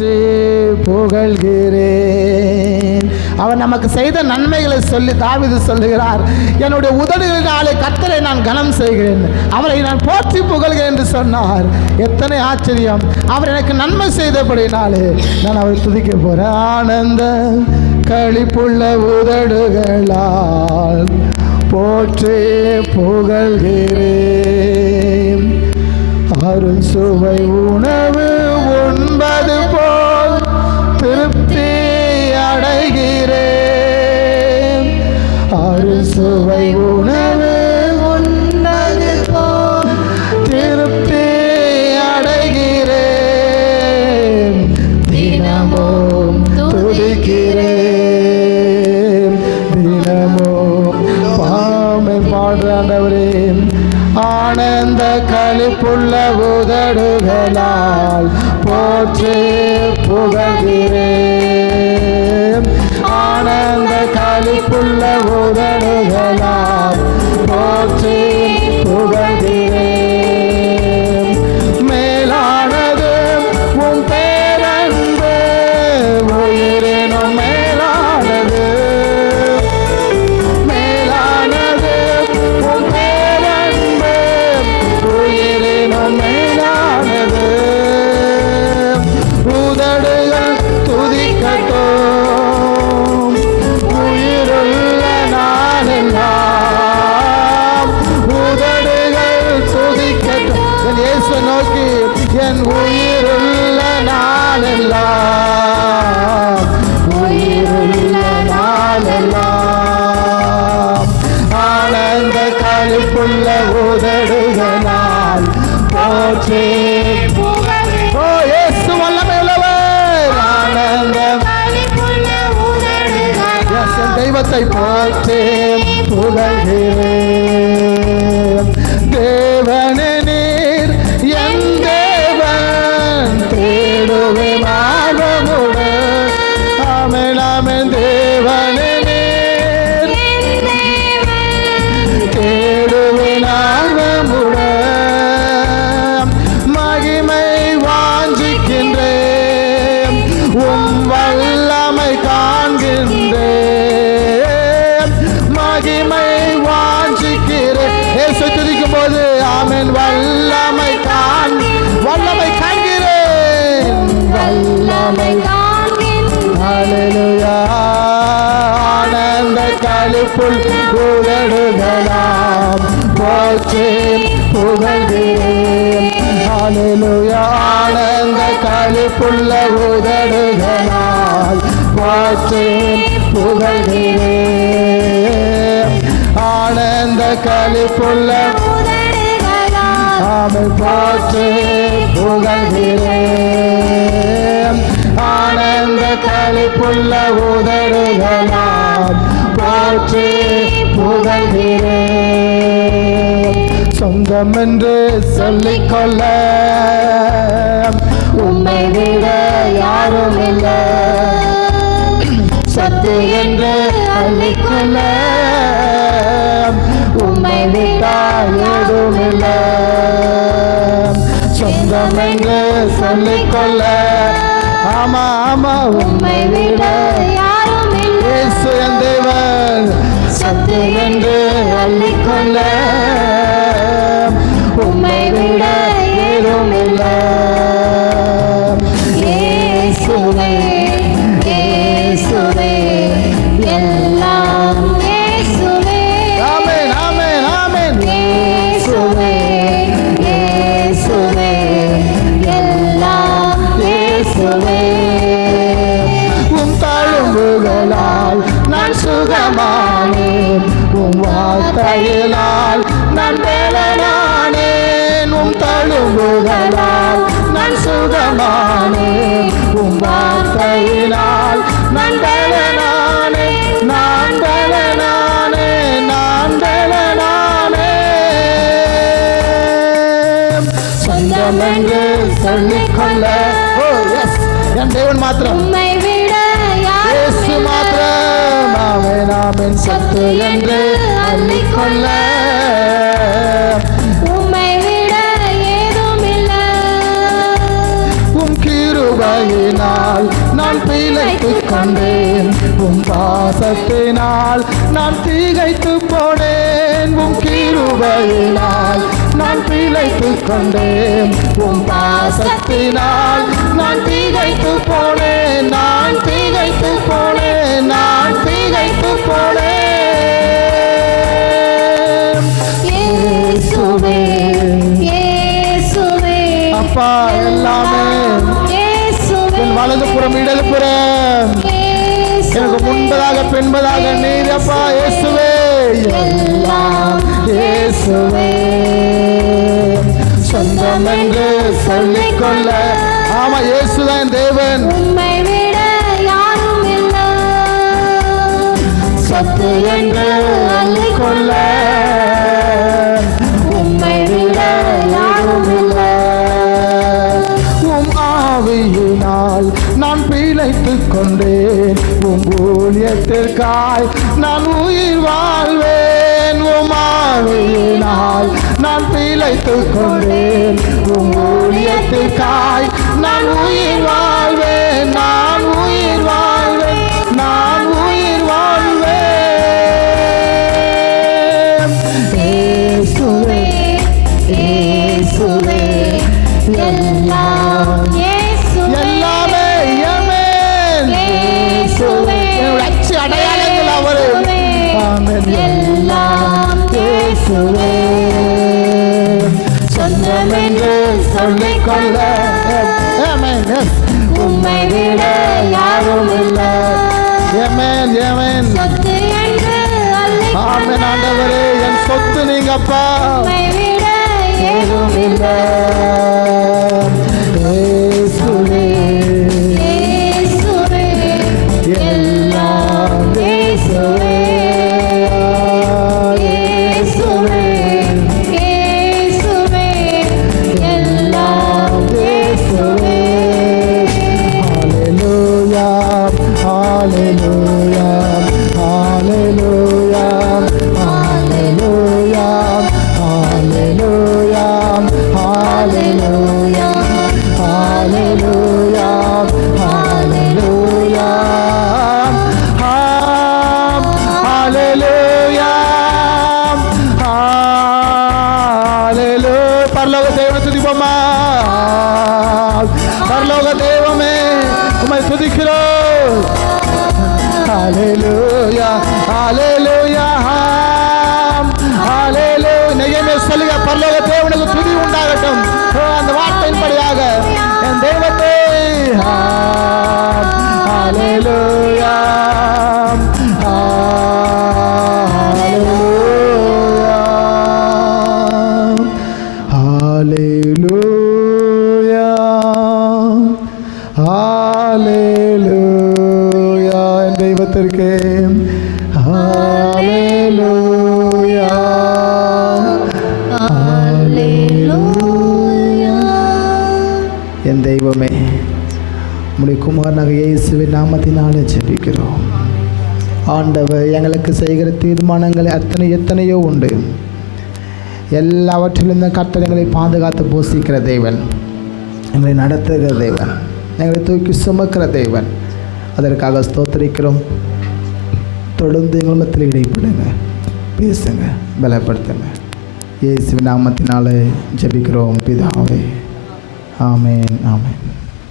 போற்றி புகழ்கிறேன். அவர் நமக்கு செய்த நன்மைகளை சொல்லி தாவீது சொல்லுகிறார், என்னுடைய உதடுகளினாலே கர்த்தரை நான் கனம் செய்கிறேன், அவரை நான் போற்றி புகழ்கிறேன் என்று சொன்னார். எத்தனை ஆச்சரியம்! அவர் எனக்கு நன்மை செய்தபடினாலே நான் அவரை துதிக்க போறேன். ஆனந்த களிப்புள்ள உதடுகளால் போற்றி புகழ்கிறேன். அருள் சுவை உணவு உண்பது போல் திருப்தி அடைகிறேன். அருள் சுவை உணவு உண்பது போல் திருப்தி அடைகிறேன். தினமும் துதிக்கிறேன், தினமும் பாமை பாடுறவரே. ஆனந்த களிப்புள்ள உதடுகளால் போற்றி புகழ்கிறேன். ஆனந்த களிப்புள்ள உதடுகளால் போற்றி புகழ்கிறேன். மேலானது உன் பேரன்பு, உயிரினும் மேலானது. மேலானது உன் பேரன்பு, உயிரினும் மேலானது. உதடுகள் துதிக்கட்டும், உயிருள்ள நாளெல்லாம். உதடுகள் துதிக்கட்டும், என் இயேசு நோக்கி, என் உயிருள்ள நாளெல்லாம். உயிருள்ள நாளெல்லாம் ஆனந்த களிப்புள்ள உதடுகளால் போற்றி. ஓ இயேசு வல்லமை உள்ளவர். ஆனந்த என் தெய்வத்தை போற்றி புகழ்கிறேன். தேவனே நீர் என் தேவன், தேடுவேன் ஆர்வமுடன். ஆமென் ஆமென். தேவனே நீர் தேடுவேன் ஆர்வமுடன். மகிமை வாஞ்சிக்கின்றேன், உம் வல்லமை காண்கின்றேன். மகிமை வாஞ்சிக்கிறேன். இயேசு துதிக்கும் போது ஆமென். வல்லமை காண்கிறேன், வல்லமை. ஹல்லேலூயா. ஆனந்த களிப்புள் உதடுகளாம் போற்றி புகழ்கிறேன். ஹல்லேலூயா. ஆனந்த களிப்புள்ள உதடுகளால் போற்றி புகழ்கிறேன். ஆனந்த களிப்புள்ள ஆமென் போற்றி புகழ்கிறேன். ஆனந்த களிப்புள்ள உதடுகளால் போற்றி புகழ்கிறேன். சொந்தம் என்று சொல்லிக்கொள்ள உம்மை விட யாரும் இல்லை. சத்து என்று அள்ளிக்கொள்ள உம்மை விட்டால் ஏதும் இல்லை. சொந்தம் என்று சொல்லிக்கொள்ள ஆமா ஆமா உம்மை விட யாரும் இல்லை. இயேசு என் தேவன். சத்து என்று அள்ளிக்கொள்ள உம்மை விட ஏதும் இல்லை. இயேசுவே இயேசுவே எல்லாம் இயேசுவே. ஆமென் ஆமென் ஆமென். இயேசுவே இயேசுவே எல்லாம் இயேசுவே. உம் தழும்புகளால் நான் சுகமானேன், உம் வார்த்தையினால் நான் பலனானேன். உம் தழும்புகளால் நான் சுகமானேன், உம் வார்த்தையினால் நான் பலனானேன். நான் பலனானேன், நான் பலனானேன். சொந்தம் என்று சொல்லிக்கொள்ள ஓ எஸ் என் தேவன் மாத்திரம், இயேசு மாத்திரம். ஆமென் ஆமென். சத்து என்று அள்ளிக்கொள்ள உம்மை விட ஏதும் இல்லை. உம் கிருபையினால் கிருபையினால் நான் பிழைத்துக் கொண்டேன். உம் பாசத்தினால் நான் திகைத்து போனேன். உம் கிருபையினால் நான் பிழைத்துக் கொண்டேன். உம் பாசத்தினால் நான் திகைத்து போனேன். நான் திகைத்து போனேன். நான் திகைத்து போனேன். இயேசுவே இயேசுவே அப்பா எல்லாமே என் வலதுபுறம் இடதுபுறம் எனக்கு முன்பதாக பின்பதாக நீர் அப்பா இயேசுவே எல்லாம் இயேசுவே சொந்தம் என்று சொல்லிக்கொள்ள. ஆமா இயேசுதான் தேவன். உம்மை விட யாரும் இல்லை. சத்து என்று அள்ளிக்கொள்ள உம்மை விட யாரும் இல்லை. உம் ஆவியினால் நான் பிழைத்துக் கொண்டேன். உம் ஊழியத்திற்காய் நான் உயிர் வாழ்வேன். உம் ஆவியினால் நான் பிழைத்துக் கொண்டேன். உம் ஊழியத்திற்காய் நான் உயிர் வாழ்வேன். நான் உயிர் வாழ்வேன். நான் உயிர் வாழ்வேன். இயேசுவே இயேசுவே எல்லாம் இயேசுவே எல்லாமே ஆமென். இயேசுவே என்னுடைய அச்சு அடையாளங்கள் அவரே. ஆமென். எல்லாம் இயேசுவே சொந்தம் என்று சொல்லிக்கொள்ள. ஆமென். உம்மை விட யாரும் இல்லை. ஆமென். ஆமென். சொத்து என்று அள்ளிக்கொள்ள. ஆமென். ஆண்டவரே என் சொத்து நீங்கப்பா. உம்மை விட ஏதும் இல்லை. இயேசுவே இயேசுவே எல்லாம் இயேசுவே. இயேசுவே இயேசுவே எல்லாம் இயேசுவே. ஹல்லேலூயா ஹல்லேலூயா ஹல்லேலூயா ஹல்லேலூயா ஹல்லேலூயா ஹல்லேலூயா ஹல்லேலூயா ஹல்லேலூயா ஹல்லேலூயா. பரலோக தேவனை துதிப்போமா. பரலோக தேவமே உம்மை துதிக்கிறோம். ஹல்லேலூயா ஹல்லேலூயா ஹல்லேலூயா. நெகேமியா சொல்லுங்க பரலோக தேவனுக்கு துதி உண்டாகட்டும். அந்த வார்த்தையின்படியாக என் தெய்வத்தை ஹல்லேலூயா ஹல்லேலூயா ஹல்லேலூயா. என் தெய்வத்திற்கு ஹல்லேலூயா ஹல்லேலூயா. என் தெய்வமே உம்முடைய குமாரனாக இயேசுவின் நாமத்தினாலே ஜெபிக்கிறோம். ஆண்டவர் எங்களுக்கு செய்கிற தீர்மானங்கள் எத்தனையோ உண்டு. எல்லாவற்றிலும் கர்த்தர் எங்களை பாதுகாத்து போஷிக்கிற தேவன், எங்களை நடத்துகிற தேவன், எங்களை தூக்கி சுமக்கிற தேவன். அதற்காக ஸ்தோத்திரிக்கிறோம். தொடர்ந்து எங்கள் மத்தியில் இடைப்படுங்க, பேசுங்க, பலப்படுத்துங்க. இயேசுவின் நாமத்தினாலே ஜெபிக்கிறோம் பிதாவே. ஆமென் ஆமென்.